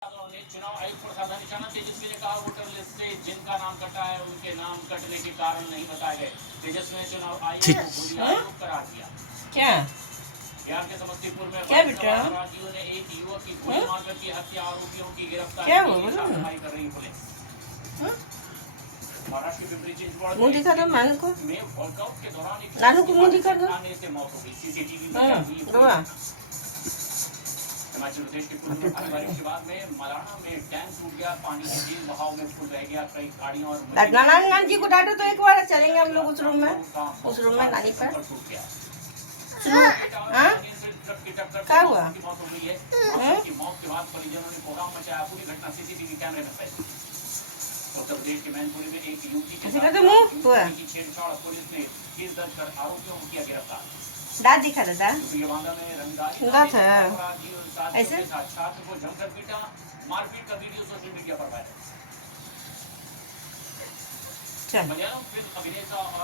चुनाव आयुक्त प्रसाद निशाना तेजस्वी ने कहा वोटर लिस्ट से जिनका नाम कटा है उनके नाम कटने के कारण नहीं बताए गए। तेजस्वी ने चुनाव आयोग को खुली आयोग करार दिया। क्या बिहार के समस्तीपुर में क्या बेटा? अपराधियों ने एक युवक की गोली मारकर की हत्या, आरोपियों की गिरफ्तारी क्या के हुआ? लिए छापेमारी कर रही पुलिस। महाराष्ट्र के पिंपरी चिंचवड मुंह दिखा दो नानू को, में वर्कआउट के दौरान एक नानू को मुंह दिखा दो। आने से मौत हो गई। सीसीटीवी में कैद हुई पूरी रोआ घटना। हिमाचल प्रदेश के कुल्लू में भारी बारिश के बाद में मलाना में डैम टूट गया। पानी के तेज बहाव में फुल रह गया। कई गाड़ियों और नानी जी को डांटो तो एक बार चलेंगे हम लोग उस रूम में नानी पर। टूट गया। हाँ? क्या हुआ? की मौत के बाद परिजनों ने कोहराम मचाया। पूरी घटना सीसीटीवी कैमरे में कैद। उत्तर प्रदेश के मैनपुरी में एक युवती के साथ छेड़छाड़, पुलिस ने केस दर्ज कर आरोपियों को किया गिरफ्तार। दांत दिखा दो दांत ऐसे छात्र को जमकर पीटा। मारपीट का वीडियो सोशल मीडिया पर वायरल। मलयालम फिल्म अभिनेता और